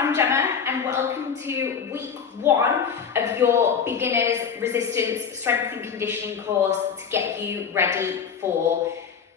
I'm Gemma and welcome to week 1 of your beginner's resistance strength and conditioning course to get you ready for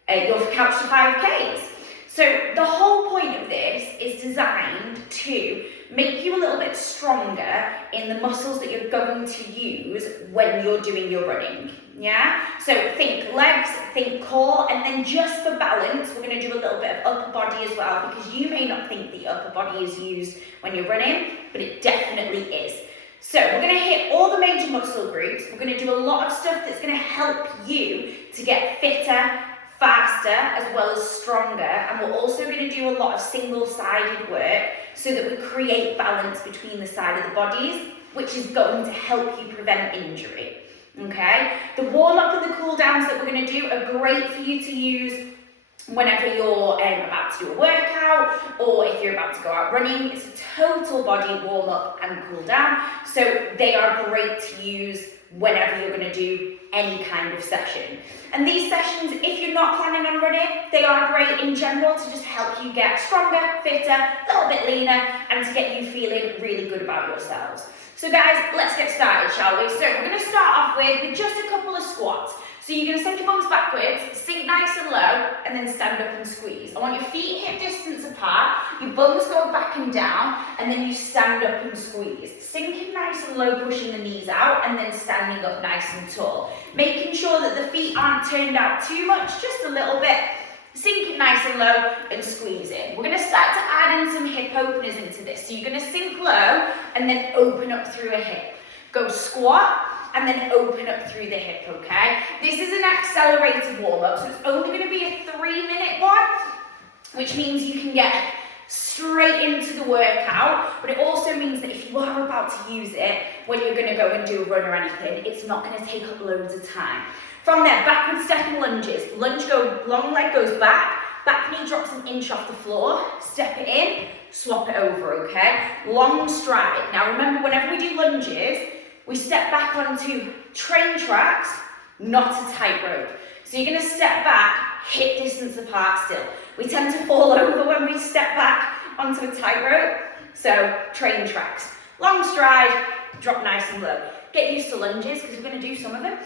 your couch to 5Ks. So the whole point of this is designed to make you a little bit stronger in the muscles that you're going to use when you're doing your running. Yeah? So think legs, think core, and then just for balance, we're going to do a little bit of upper body as well, because you may not think the upper body is used when you're running, but it definitely is. So we're going to hit all the major muscle groups. We're going to do a lot of stuff that's going to help you to get fitter, faster, as well as stronger, and we're also going to do a lot of single-sided work so that we create balance between the side of the bodies, which is going to help you prevent injury. Okay, the warm-up and the cool-downs that we're going to do are great for you to use whenever you're about to do a workout, or if you're about to go out running. It's a total body warm-up and cool-down, so they are great to use whenever you're going to do any kind of session. And these sessions, if you're not planning on running, they are great in general to just help you get stronger, fitter, a little bit leaner, and to get you feeling really good about yourselves. So guys, let's get started, shall we? So we're going to start off with just a couple of squats. So you're going to sink your bums backwards, sink nice and low, and then stand up and squeeze. I want your feet hip distance apart, your bums go back and down, and then you stand up and squeeze. Sinking nice and low, pushing the knees out, and then standing up nice and tall. Making sure that the feet aren't turned out too much, just a little bit. Sinking nice and low and squeezing. We're going to start to add in some hip openers into this. So you're going to sink low and then open up through a hip. Go squat and then open up through the hip, okay? This is an accelerated warm-up, so it's only going to be a 3-minute one, which means you can get straight into the workout, but it also means that if you are about to use it when you're going to go and do a run or anything, it's not going to take up loads of time. From there, backward stepping lunges. Lunge, long leg goes back knee drops an inch off the floor, step it in, swap it over, okay? Long stride. Now remember, whenever we do lunges, we step back onto train tracks, not a tightrope. So you're gonna step back, hip distance apart still. We tend to fall over when we step back onto a tightrope, so train tracks. Long stride, drop nice and low. Get used to lunges, because we're gonna do some of them.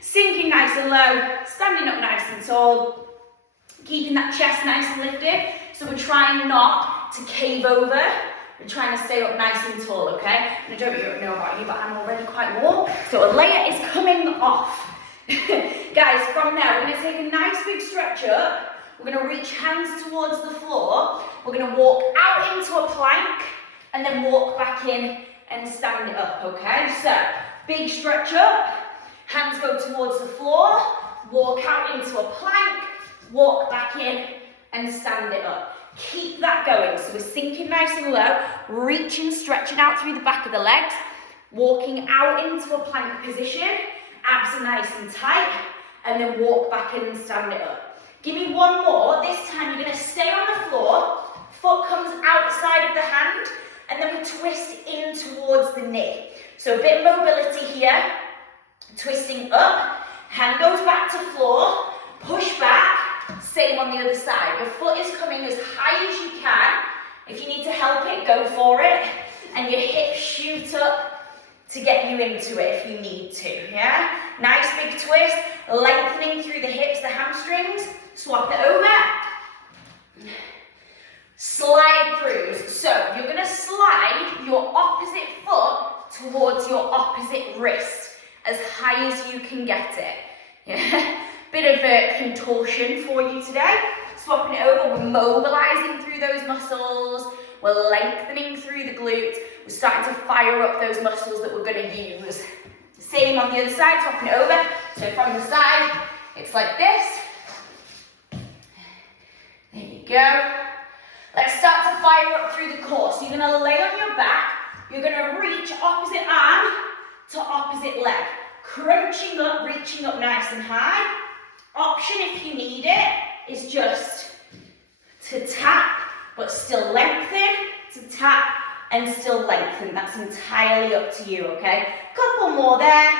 Sinking nice and low, standing up nice and tall, keeping that chest nice and lifted. So we're trying not to cave over. We're trying to stay up nice and tall, okay? And I don't know about you, but I'm already quite warm. So a layer is coming off. Guys, from there, we're gonna take a nice big stretch up. We're gonna reach hands towards the floor. We're gonna walk out into a plank and then walk back in and stand it up, okay? So, big stretch up. Hands go towards the floor, walk out into a plank, walk back in and stand it up. Keep that going. So we're sinking nice and low, reaching, stretching out through the back of the legs, walking out into a plank position, abs are nice and tight, and then walk back in and stand it up. Give me one more. This time you're going to stay on the floor, foot comes outside of the hand, and then we twist in towards the knee. So a bit of mobility here. Twisting up, hand goes back to floor, push back, same on the other side. Your foot is coming as high as you can. If you need to help it, go for it. And your hips shoot up to get you into it if you need to, yeah? Nice big twist, lengthening through the hips, the hamstrings. Swap it over. Slide throughs. So you're going to slide your opposite foot towards your opposite wrist, as high as you can get it. Yeah. Bit of a contortion for you today. Swapping it over, we're mobilizing through those muscles, we're lengthening through the glutes, we're starting to fire up those muscles that we're going to use. Same on the other side, swapping it over. So from the side, it's like this. There you go. Let's start to fire up through the core. So you're going to lay on your back, you're going to reach opposite arm to opposite leg, crunching up, reaching up nice and high. Option, if you need it, is just to tap, but still lengthen, to tap and still lengthen. That's entirely up to you, okay? Couple more there,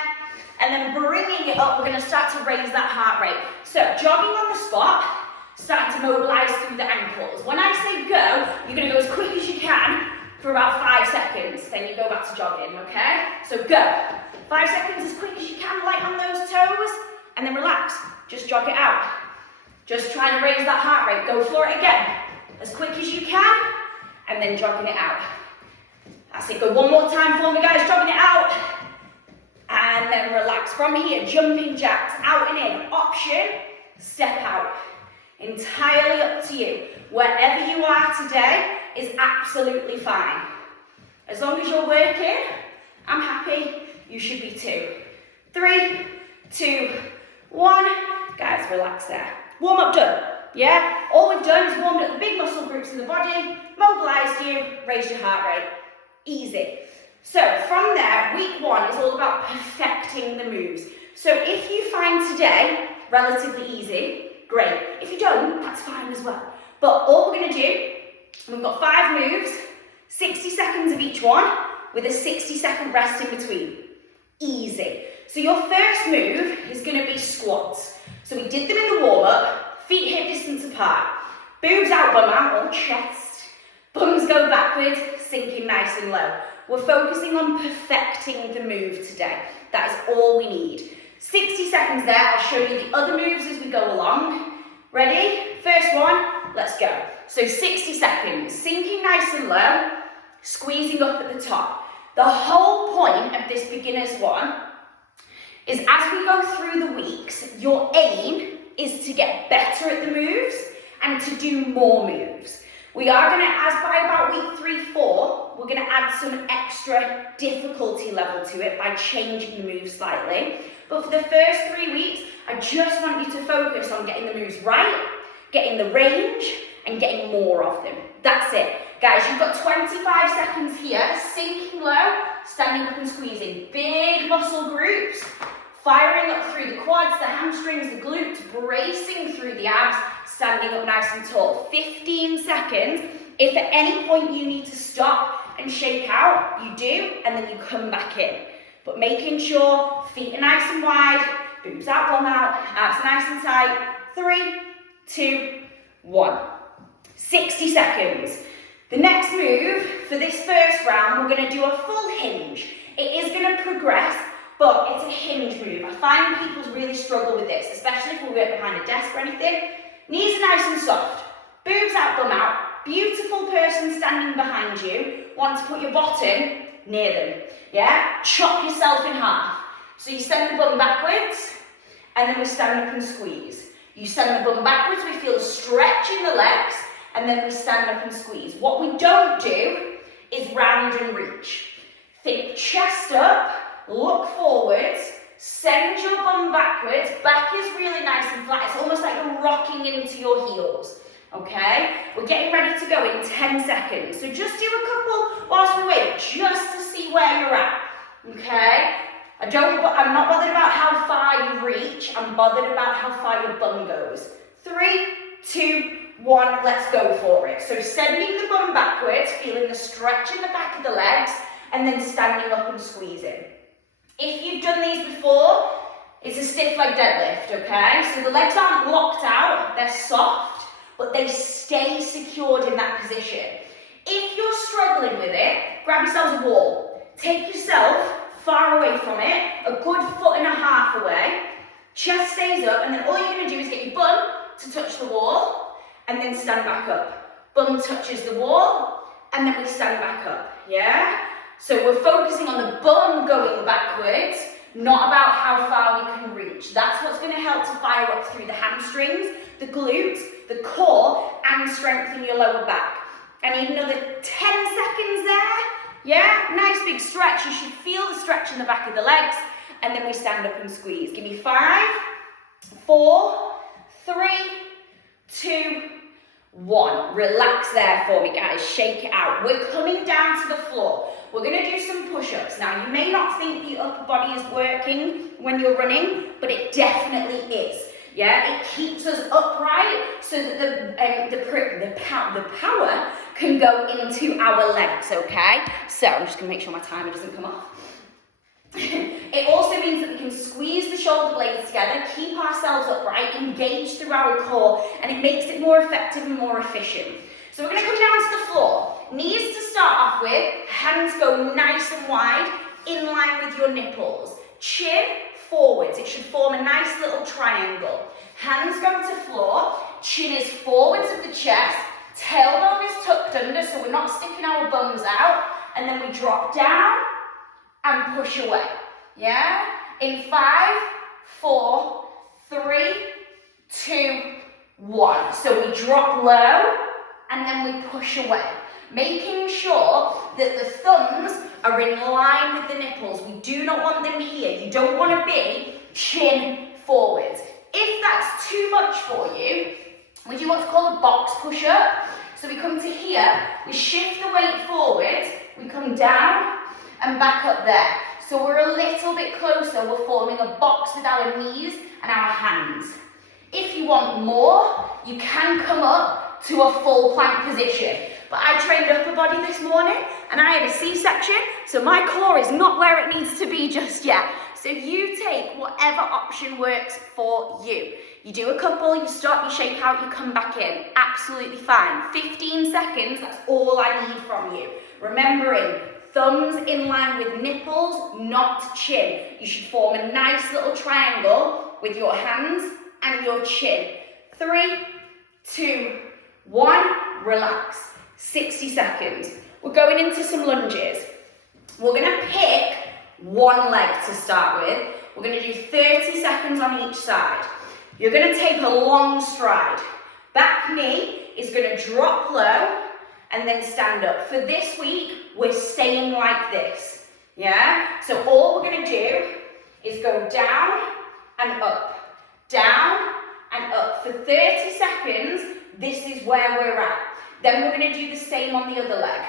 and then bringing it up, we're gonna start to raise that heart rate. So, jogging on the spot, start to mobilize through the ankles. When I say go, you're gonna go as quick as you can, for about 5 seconds, then you go back to jogging, okay? So go. 5 seconds as quick as you can, light on those toes, and then relax. Just jog it out. Just trying to raise that heart rate. Go for it again, as quick as you can, and then jogging it out. That's it. Go one more time for me, guys. Jogging it out, and then relax. From here, jumping jacks, out and in. Option, step out. Entirely up to you. Wherever you are today is absolutely fine. As long as you're working, I'm happy. You should be too. 3, 2, 1. Guys, relax there. Warm up done. Yeah? All we've done is warmed up the big muscle groups in the body, mobilized you, raised your heart rate. Easy. So from there, week 1 is all about perfecting the moves. So if you find today relatively easy, great. If you don't, that's fine as well. But all we're going to do, we've got 5 moves, 60 seconds of each one, with a 60-second rest in between. Easy. So your first move is going to be squats. So we did them in the warm-up, feet hip distance apart. Boobs out, bum out, or chest. Bums go backwards, sinking nice and low. We're focusing on perfecting the move today. That is all we need. 60 seconds there. I'll show you the other moves as we go along. Ready? First one, let's go. So 60 seconds, sinking nice and low, squeezing up at the top. The whole point of this beginner's one is as we go through the weeks, your aim is to get better at the moves and to do more moves. We are going to, as by about week 3, 4, we're going to add some extra difficulty level to it by changing the moves slightly. But for the first 3 weeks, I just want you to focus on getting the moves right, getting the range, and getting more of them. That's it. Guys, you've got 25 seconds here, sinking low, standing up and squeezing. Big muscle groups, firing up through the quads, the hamstrings, the glutes, bracing through the abs, standing up nice and tall. 15 seconds. If at any point you need to stop and shake out, you do, and then you come back in. But making sure feet are nice and wide, boobs out, bum out, abs nice and tight. 3, 2, 1. 60 seconds. The next move for this first round, we're going to do a full hinge. It is going to progress, but it's a hinge move. I find people really struggle with this, especially if we work behind a desk or anything. Knees are nice and soft. Boobs out, bum out. Beautiful person standing behind you. Want to put your bottom near them. Yeah? Chop yourself in half. So you send the bum backwards, and then we stand up and squeeze. You send the bum backwards, we feel a stretch in the legs, and then we stand up and squeeze. What we don't do is round and reach. Think chest up, look forwards, send your bum backwards, back is really nice and flat. It's almost like you're rocking into your heels. Okay? We're getting ready to go in 10 seconds. So just do a couple whilst we wait, just to see where you're at. Okay? I'm not bothered about how far you reach, I'm bothered about how far your bum goes. 3, 2, 1, let's go for it. So sending the bum backwards, feeling the stretch in the back of the legs, and then standing up and squeezing. If you've done these before, it's a stiff leg deadlift, okay? So the legs aren't locked out, they're soft, but they stay secured in that position. If you're struggling with it, grab yourselves a wall. Take yourself far away from it, a good 1.5 foot away. Chest stays up, and then all you're going to do is get your bum to touch the wall, and then stand back up. Bum touches the wall, and then we stand back up, yeah? So we're focusing on the bum going backwards, not about how far we can reach. That's what's going to help to fire up through the hamstrings, the glutes, the core, and strengthen your lower back. I need another 10 seconds there. Yeah, nice big stretch. You should feel the stretch in the back of the legs, and then we stand up and squeeze. Give me 5, 4, 3, 2, 1. Relax there for me, guys. Shake it out. We're coming down to the floor. We're going to do some push-ups. Now, you may not think the upper body is working when you're running, but it definitely is. Yeah, it keeps us upright so that the power can go into our legs, okay? So I'm just going to make sure my timer doesn't come off. It also means that we can squeeze the shoulder blades together, keep ourselves upright, engage through our core, and it makes it more effective and more efficient. So we're going to come down to the floor. Knees to start off off with, hands go nice and wide, in line with your nipples. Chin forwards, it should form a nice little triangle. Hands go to floor, chin is forwards of the chest, tailbone is tucked under so we're not sticking our bums out, and then we drop down and push away. Yeah? In 5, 4, 3, 2, 1. So we drop low and then we push away. Making sure that the thumbs are in line with the nipples. We do not want them here. You don't want to be chin forwards. If that's too much for you, we do what's called a box push-up. So we come to here, we shift the weight forwards, we come down and back up there. So we're a little bit closer, we're forming a box with our knees and our hands. If you want more, you can come up to a full plank position. But I trained upper body this morning and I had a C-section, so my core is not where it needs to be just yet. So you take whatever option works for you. You do a couple, you stop, you shake out, you come back in. Absolutely fine. 15 seconds, that's all I need from you. Remembering, thumbs in line with nipples, not chin. You should form a nice little triangle with your hands and your chin. 3, 2, 1, relax. 60 seconds. We're going into some lunges. We're going to pick one leg to start with. We're going to do 30 seconds on each side. You're going to take a long stride. Back knee is going to drop low and then stand up. For this week, we're staying like this. Yeah? So all we're going to do is go down and up. Down and up. For 30 seconds, this is where we're at. Then we're going to do the same on the other leg.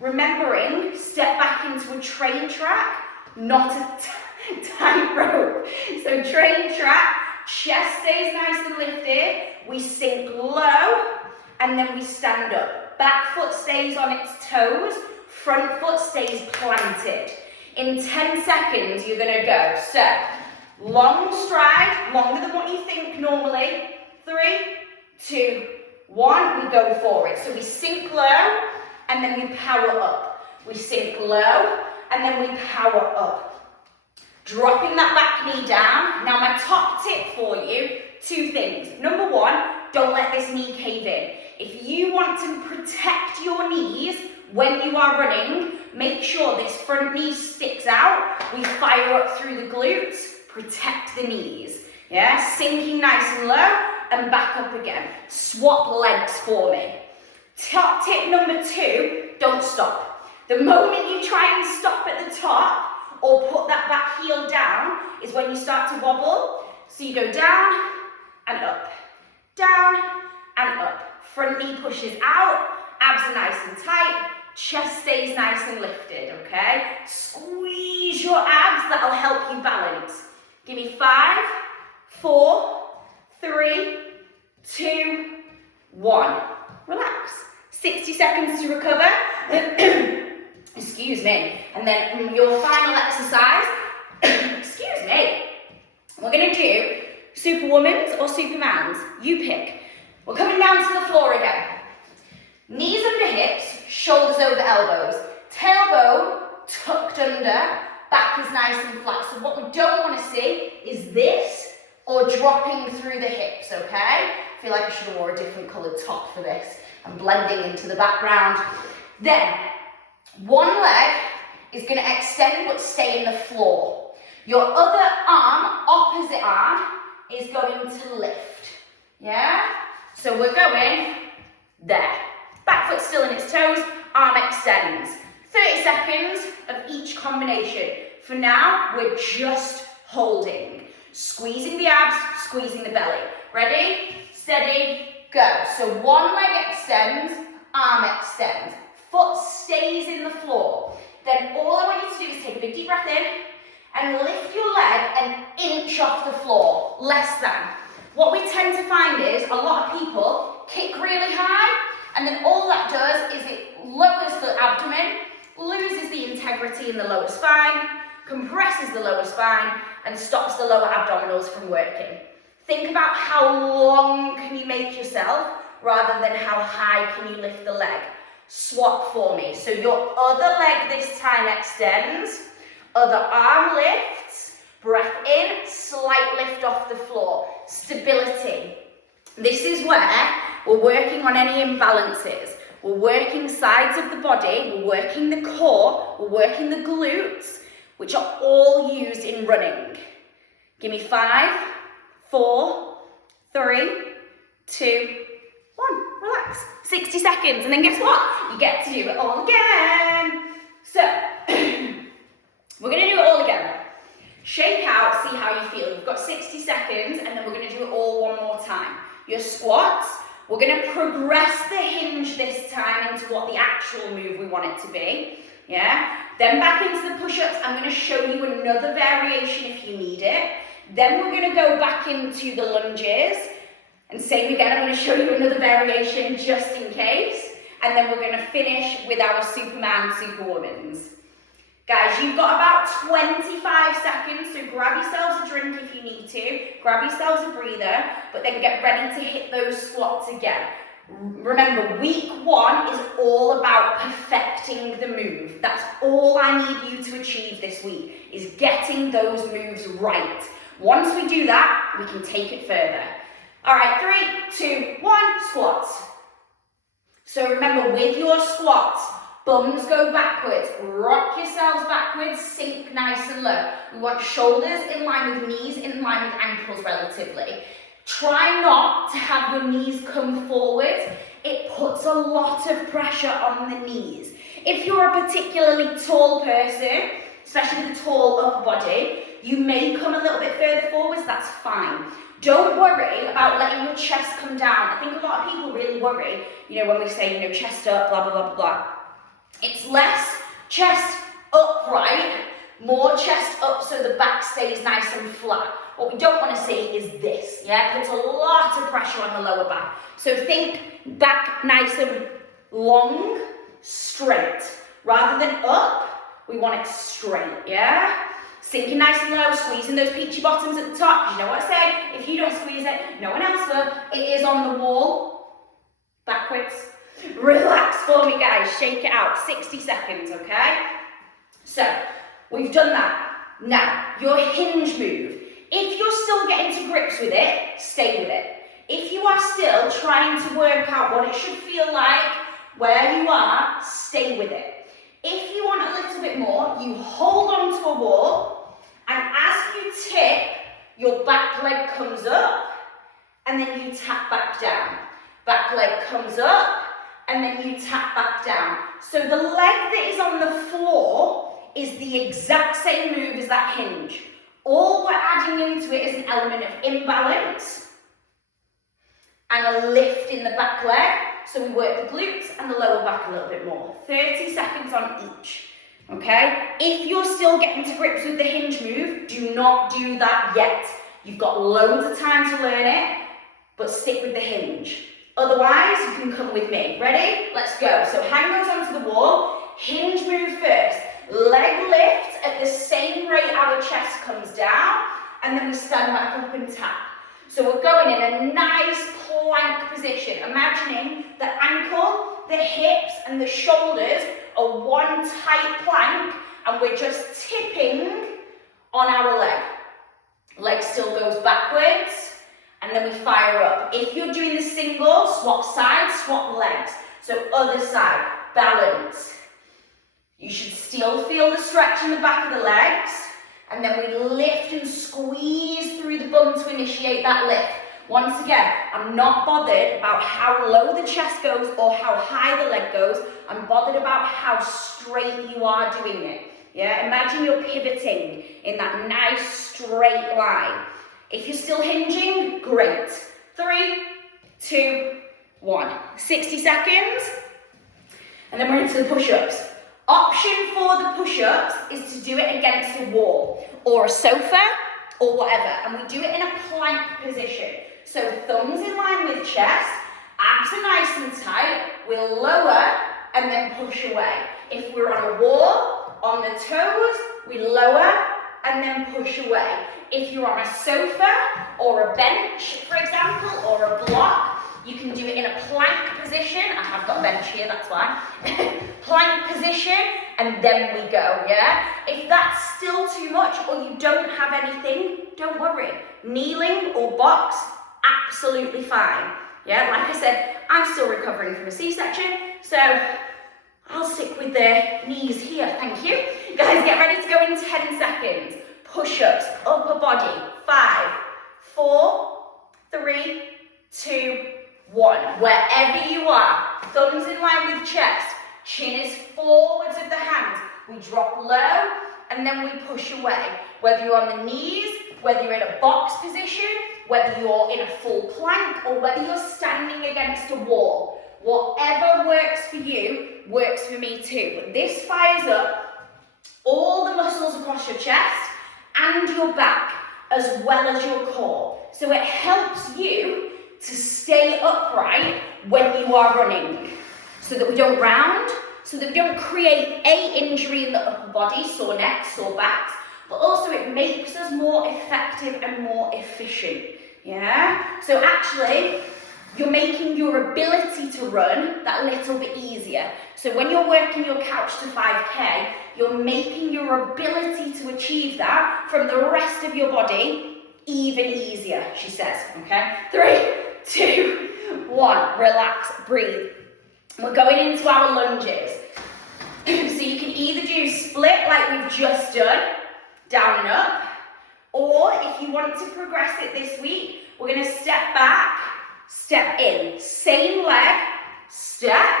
Remembering, step back into a train track, not a tightrope. So train track, chest stays nice and lifted, we sink low, and then we stand up. Back foot stays on its toes, front foot stays planted. In 10 seconds, you're going to go. So, long stride, longer than what you think normally. 3, 2, 1, we go forward. So we sink low, and then we power up. We sink low, and then we power up. Dropping that back knee down. Now my top tip for you, 2 things. Number 1, don't let this knee cave in. If you want to protect your knees when you are running, make sure this front knee sticks out. We fire up through the glutes, protect the knees. Yeah, sinking nice and low, and back up again. Swap legs for me. Top tip number 2, don't stop. The moment you try and stop at the top or put that back heel down is when you start to wobble. So you go down and up, down and up. Front knee pushes out, abs are nice and tight, chest stays nice and lifted, okay? Squeeze your abs, that'll help you balance. Give me 5, 4, 3, 2, 1. Relax. 60 seconds to recover. Excuse me. And then your final exercise, excuse me, we're going to do Superwomans or Supermans. You pick. We're coming down to the floor again. Knees under hips, shoulders over elbows. Tailbone tucked under, back is nice and flat. So what we don't want to see is this or dropping through the hips, okay? I feel like I should have wore a different coloured top for this. I'm blending into the background. Then, one leg is going to extend but stay in the floor. Your other arm, opposite arm, is going to lift. Yeah? So we're going there. Back foot still in its toes, arm extends. 30 seconds of each combination. For now, we're just holding. Squeezing the abs, squeezing the belly. Ready? Steady, go. So one leg extends, arm extends. Foot stays in the floor. Then all I want you to do is take a big deep breath in and lift your leg an inch off the floor, less than. What we tend to find is a lot of people kick really high, and then all that does is it lowers the abdomen, loses the integrity in the lower spine, compresses the lower spine, and stops the lower abdominals from working. Think about how long can you make yourself rather than how high can you lift the leg. Swap for me. So your other leg this time extends, other arm lifts, breath in, slight lift off the floor. Stability. This is where we're working on any imbalances. We're working sides of the body, we're working the core, we're working the glutes, which are all used in running. Give me 5, 4, 3, 2, 1. Relax. 60 seconds, and then guess what? You get to do it all again. So, we're going to do it all again. Shake out, see how you feel. You've got 60 seconds, and then we're going to do it all one more time. Your squats, we're going to progress the hinge this time into what the actual move we want it to be. Yeah? Then back into the push-ups. I'm going to show you another variation if you need it. Then we're going to go back into the lunges. And same again, I'm going to show you another variation just in case. And then we're going to finish with our Superman, Superwomans. Guys, you've got about 25 seconds, so grab yourselves a drink if you need to. Grab yourselves a breather, but then get ready to hit those squats again. Remember, week 1 is all about perfecting the move. That's all I need you to achieve this week, is getting those moves right. Once we do that, we can take it further. All right, 3, 2, 1, squats. So remember, with your squats, bums go backwards, rock yourselves backwards, sink nice and low. We want shoulders in line with knees, in line with ankles relatively. Try not to have your knees come forward. It puts a lot of pressure on the knees. If you're a particularly tall person, especially the tall upper body, you may come a little bit further forwards, that's fine. Don't worry about letting your chest come down. I think a lot of people really worry, when we say, chest up, blah, blah, blah, blah, blah. It's less chest upright, more chest up so the back stays nice and flat. What we don't want to see is this, yeah? It puts a lot of pressure on the lower back. So think back nice and long, straight. Rather than up, we want it straight, yeah? Sinking nice and low, squeezing those peachy bottoms at the top. You know what I say? If you don't squeeze it, no one else will. It is on the wall. Backwards. Relax for me, guys. Shake it out. 60 seconds, okay? So, we've done that. Now, your hinge move. If you're still getting to grips with it, stay with it. If you are still trying to work out what it should feel like, where you are, stay with it. If you want a little bit more, you hold on to a wall, and as you tip, your back leg comes up, and then you tap back down. Back leg comes up, and then you tap back down. So the leg that is on the floor is the exact same move as that hinge. All we're adding into it is an element of imbalance and a lift in the back leg. So we work the glutes and the lower back a little bit more. 30 seconds on each, okay? If you're still getting to grips with the hinge move, do not do that yet. You've got loads of time to learn it, but stick with the hinge. Otherwise, you can come with me. Ready? Let's go. So hand goes onto the wall, hinge move first. Leg lift at the same rate our chest comes down, and then we stand back up and tap. So we're going in a nice plank position, imagining the ankle, the hips, and the shoulders are one tight plank, and we're just tipping on our leg. Leg still goes backwards, and then we fire up. If you're doing the single, swap sides, swap legs. So other side, balance. You should still feel the stretch in the back of the legs, and then we lift and squeeze through the bum to initiate that lift. Once again, I'm not bothered about how low the chest goes or how high the leg goes. I'm bothered about how straight you are doing it. Yeah, imagine you're pivoting in that nice straight line. If you're still hinging, great. 3, 2, 1. 60 seconds, and then we're into the push-ups. Option for the push-ups is to do it against a wall or a sofa or whatever, and we do it in a plank position. So thumbs in line with chest, abs are nice and tight, we'll lower and then push away. If we're on a wall, on the toes, we lower and then push away. If you're on a sofa or a bench, for example, or a block, You can do it in a plank position. I have got a bench here, that's why. Plank position, and then we go, yeah? If that's still too much or you don't have anything, don't worry. Kneeling or box, absolutely fine. Yeah, like I said, I'm still recovering from a C-section, so I'll stick with the knees here, thank you. Guys, get ready to go in 10 seconds. Push-ups, upper body, 5, 4, 3, 2, 1. Wherever you are, thumbs in line with chest, chin is forwards of the hands. We drop low and then we push away. Whether you're on the knees, whether you're in a box position, whether you're in a full plank, or whether you're standing against a wall. Whatever works for you, works for me too. But this fires up all the muscles across your chest and your back, as well as your core. So it helps you to stay upright when you are running, so that we don't round, so that we don't create a injury in the upper body, sore necks, sore backs, but also it makes us more effective and more efficient, yeah? So actually, you're making your ability to run that little bit easier. So when you're working your couch to 5K, you're making your ability to achieve that from the rest of your body even easier, she says, okay? 3, 2, 1, relax, breathe. We're going into our lunges. So you can either do split like we've just done, down and up, or if you want to progress it this week, we're going to step back, step in. Same leg, step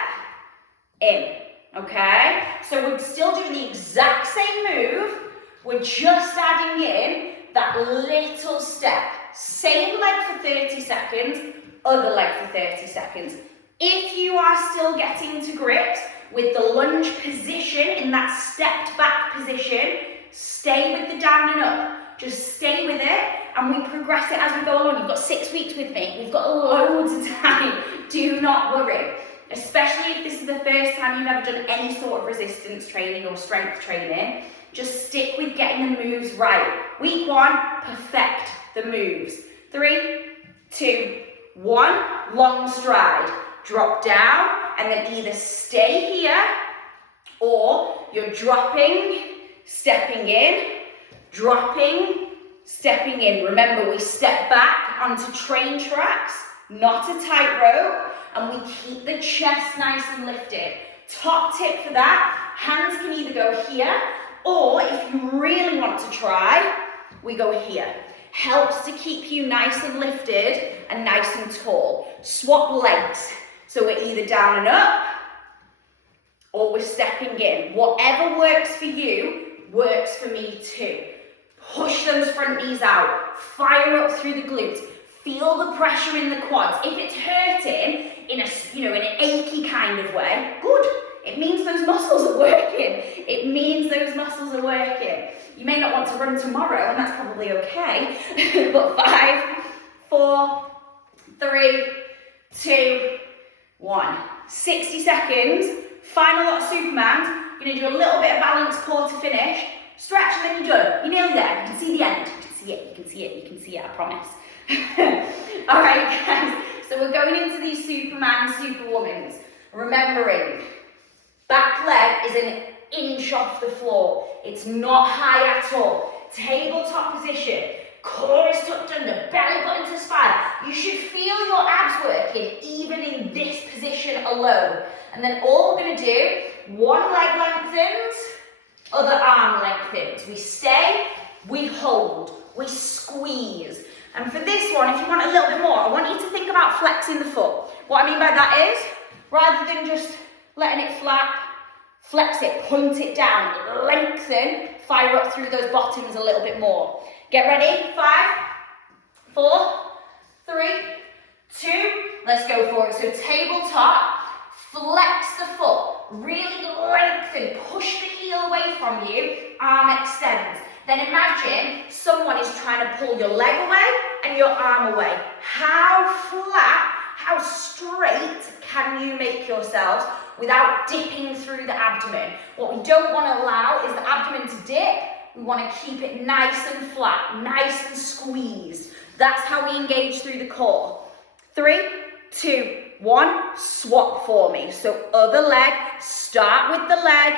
in, okay? So we're still doing the exact same move, we're just adding in that little step. Same leg for 30 seconds, other leg for 30 seconds. If you are still getting to grips with the lunge position in that stepped back position, stay with the down and up. Just stay with it and we progress it as we go along. You've got 6 weeks with me. We've got loads of time. Do not worry. Especially if this is the first time you've ever done any sort of resistance training or strength training, just stick with getting the moves right. Week 1, perfect the moves. 3, 2, 1, long stride. Drop down and then either stay here or you're dropping, stepping in, dropping, stepping in. Remember, we step back onto train tracks, not a tightrope, and we keep the chest nice and lifted. Top tip for that, hands can either go here, or if you really want to try, we go here. Helps to keep you nice and lifted and nice and tall. Swap legs. So we're either down and up, or we're stepping in. Whatever works for you, works for me too. Push those front knees out. Fire up through the glutes. Feel the pressure in the quads. If it's hurting in an achy kind of way, good. It means those muscles are working. It means those muscles are working. You may not want to run tomorrow, and that's probably okay. But 5, 4, 3, 2, 1. 60 seconds. Final lot of Supermans. You're going to do a little bit of balance core to finish. Stretch and then you're done. You're nearly there. You can see the end. You can see it. You can see it. You can see it. I promise. All right, guys. So we're going into these Superman, Superwomans. Remembering, back leg is an inch off the floor. It's not high at all. Tabletop position. Core is tucked under, belly button to spine. You should feel your abs working even in this position alone. And then all we're going to do, one leg lengthens, other arm lengthens. We stay, we hold, we squeeze. And for this one, if you want a little bit more, I want you to think about flexing the foot. What I mean by that is, rather than just letting it flap, flex it, point it down, lengthen, fire up through those bottoms a little bit more. Get ready, 5, 4, 3, 2, let's go for it. So tabletop, flex the foot, really lengthen, push the heel away from you, arm extends. Then imagine someone is trying to pull your leg away and your arm away. How flat, how straight can you make yourselves without dipping through the abdomen? What we don't want to allow is the abdomen to dip. We want to keep it nice and flat, nice and squeezed. That's how we engage through the core. 3, 2, 1, swap for me. So other leg, start with the leg,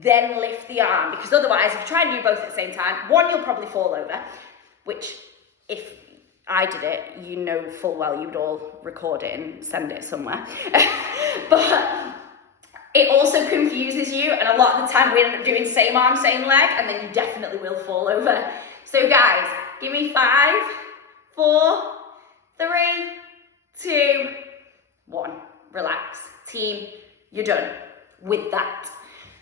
then lift the arm, because otherwise if you try and do both at the same time, one, you'll probably fall over, which if I did it, you know full well you'd all record it and send it somewhere. But it also confuses you, and a lot of the time we end up doing same arm, same leg, and then you definitely will fall over. So guys, give me 5, 4, 3, 2, 1. Relax. Team, you're done with that.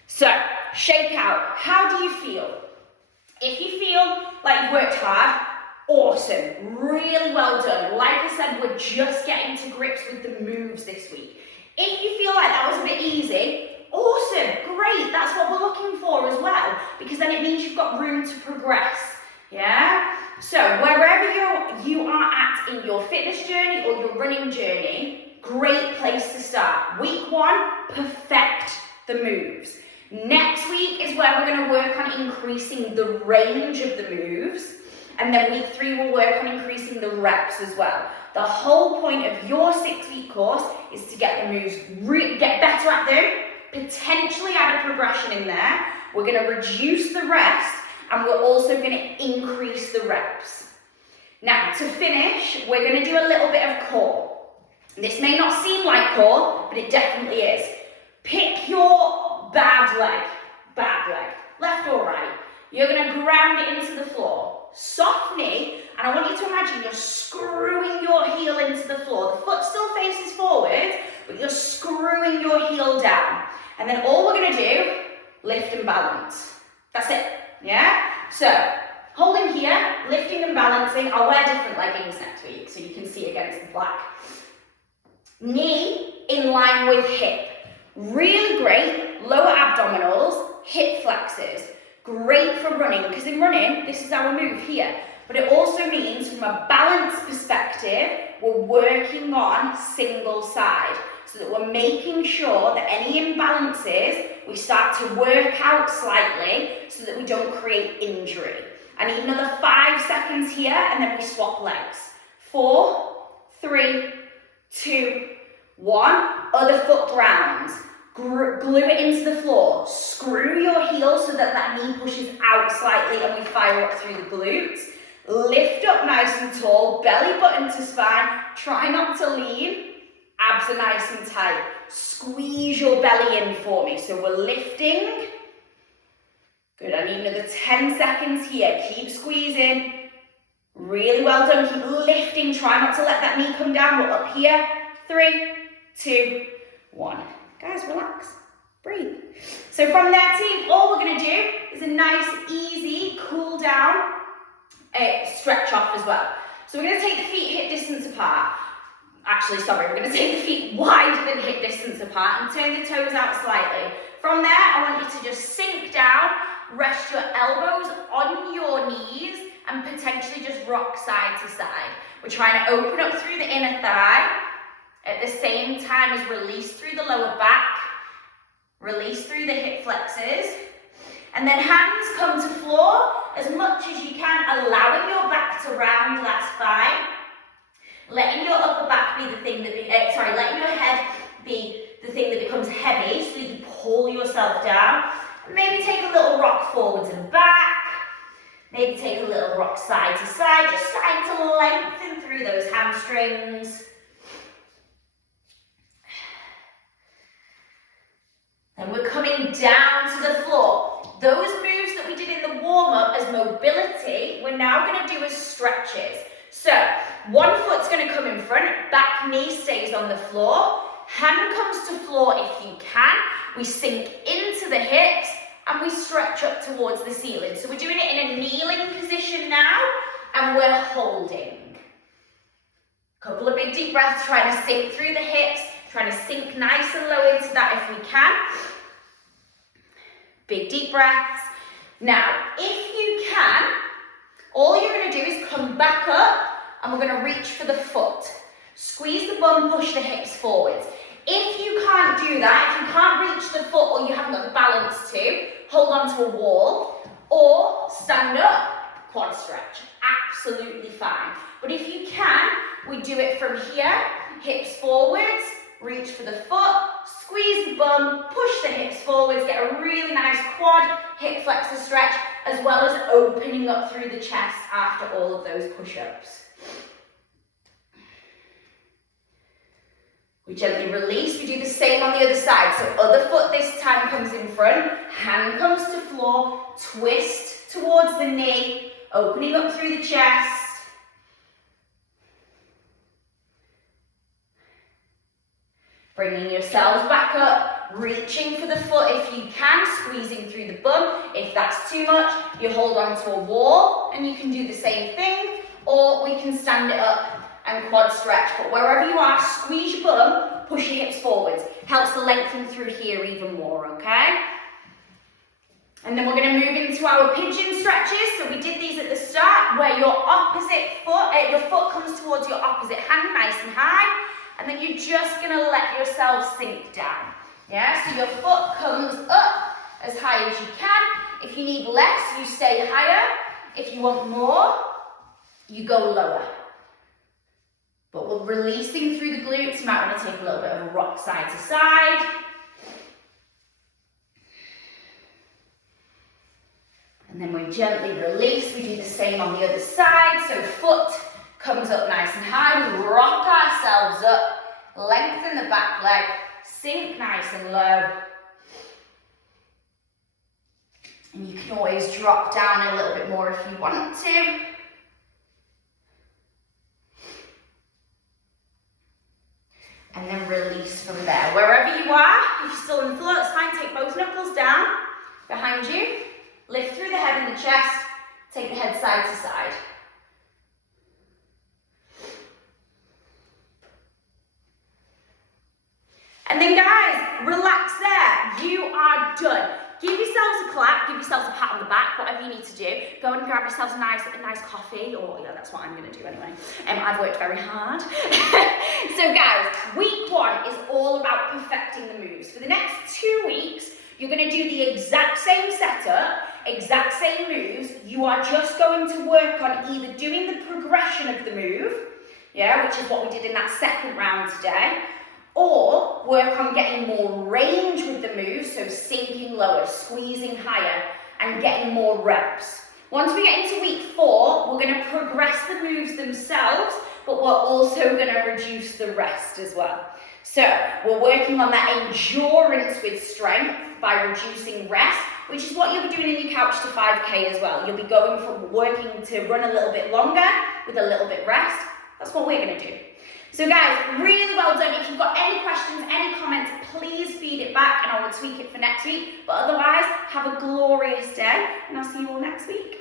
So, shake out. How do you feel? If you feel like you've worked hard, awesome. Really well done. Like I said, we're just getting to grips with the moves this week. If you feel like that was a bit easy, awesome, great. That's what we're looking for as well, because then it means you've got room to progress. Yeah? So, wherever you are at in your fitness journey or your running journey, great place to start. Week 1, perfect the moves. Next week is where we're going to work on increasing the range of the moves. And then week 3 we'll work on increasing the reps as well. The whole point of your 6-week course is to get the moves, get better at them, potentially add a progression in there. We're going to reduce the rest, and we're also going to increase the reps. Now, to finish, we're going to do a little bit of core. This may not seem like core, but it definitely is. Pick your bad leg, left or right. You're going to ground it into the floor. Soft knee, and I want you to imagine you're screwing your heel into the floor. The foot still faces forward, but you're screwing your heel down. And then all we're going to do, lift and balance. That's it, yeah? So, holding here, lifting and balancing. I'll wear different leggings next week so you can see against the black. Knee in line with hip. Really great, lower abdominals, hip flexors. Great for running, because in running, this is our move here. But it also means from a balance perspective, we're working on single side. So that we're making sure that any imbalances, we start to work out slightly so that we don't create injury. I need another 5 seconds here, and then we swap legs. 4, 3, 2, 1. Other foot grounds. Glue it into the floor. Screw your heel so that that knee pushes out slightly and we fire up through the glutes. Lift up nice and tall, belly button to spine. Try not to lean. Abs are nice and tight. Squeeze your belly in for me. So we're lifting. Good, I need another 10 seconds here. Keep squeezing. Really well done. Keep lifting. Try not to let that knee come down. We're up here. 3, 2, 1. Guys, relax, breathe. So from there, team, all we're going to do is a nice, easy, cool down, stretch off as well. So we're going to take the feet hip distance apart. Actually, sorry, we're going to take the feet wider than hip distance apart and turn the toes out slightly. From there, I want you to just sink down, rest your elbows on your knees, and potentially just rock side to side. We're trying to open up through the inner thigh, at the same time as release through the lower back, release through the hip flexors, and then hands come to floor as much as you can, allowing your back to round, that's fine. Letting your upper back be the thing that, letting your head be the thing that becomes heavy, so that you pull yourself down. And maybe take a little rock forwards and back. Maybe take a little rock side to side, just starting to lengthen through those hamstrings. And we're coming down to the floor. Those moves that we did in the warm-up as mobility, we're now going to do as stretches. So, one foot's going to come in front, back knee stays on the floor, hand comes to floor if you can, we sink into the hips, and we stretch up towards the ceiling. So we're doing it in a kneeling position now, and we're holding. Couple of big deep breaths, trying to sink through the hips, trying to sink nice and low into that if we can. Big deep breaths. Now, if you can, all you're going to do is come back up and we're going to reach for the foot. Squeeze the bum, push the hips forwards. If you can't do that, if you can't reach the foot or you haven't got the balance to, hold on to a wall or stand up, quad stretch. Absolutely fine. But if you can, we do it from here hips forwards, reach for the foot, squeeze the bum, push the hips forwards, get a really nice quad, hip flexor stretch, as well as opening up through the chest after all of those push-ups. We gently release, we do the same on the other side. So other foot this time comes in front, hand comes to floor, twist towards the knee, opening up through the chest. Bringing yourselves back up, reaching for the foot if you can, squeezing through the bum. If that's too much, you hold on to a wall and you can do the same thing, or we can stand it up and quad stretch. But wherever you are, squeeze your bum, push your hips forwards. Helps to lengthen through here even more, okay? And then we're going to move into our pigeon stretches. So we did these at the start, where your opposite foot, your foot comes towards your opposite hand, nice and high. And then you're just going to let yourself sink down. Yeah, so your foot comes up as high as you can. If you need less, you stay higher. If you want more, you go lower. But we're releasing through the glutes. You might want to take a little bit of a rock side to side. And then we gently release. We do the same on the other side. So foot comes up nice and high. We rock ourselves up. Lengthen the back leg. Sink nice and low. And you can always drop down a little bit more if you want to. And then release from there. Wherever you are, if you're still in the floor, it's fine. Take both knuckles down behind you. Lift through the head and the chest. Take the head side to side. And then guys, relax there. You are done. Give yourselves a clap, give yourselves a pat on the back, whatever you need to do. Go and grab yourselves a nice coffee, or yeah, that's what I'm going to do anyway. I've worked very hard. So guys, week 1 is all about perfecting the moves. For the next 2 weeks, you're going to do the exact same setup, exact same moves. You are just going to work on either doing the progression of the move, yeah, which is what we did in that second round today, or work on getting more range with the move, so sinking lower, squeezing higher, and getting more reps. Once we get into week 4, we're going to progress the moves themselves, but we're also going to reduce the rest as well. So we're working on that endurance with strength by reducing rest, which is what you'll be doing in your couch to 5K as well. You'll be going from working to run a little bit longer with a little bit rest. That's what we're going to do. So guys, really well done. If you've got any questions, any comments, please feed it back and I will tweak it for next week. But otherwise, have a glorious day and I'll see you all next week.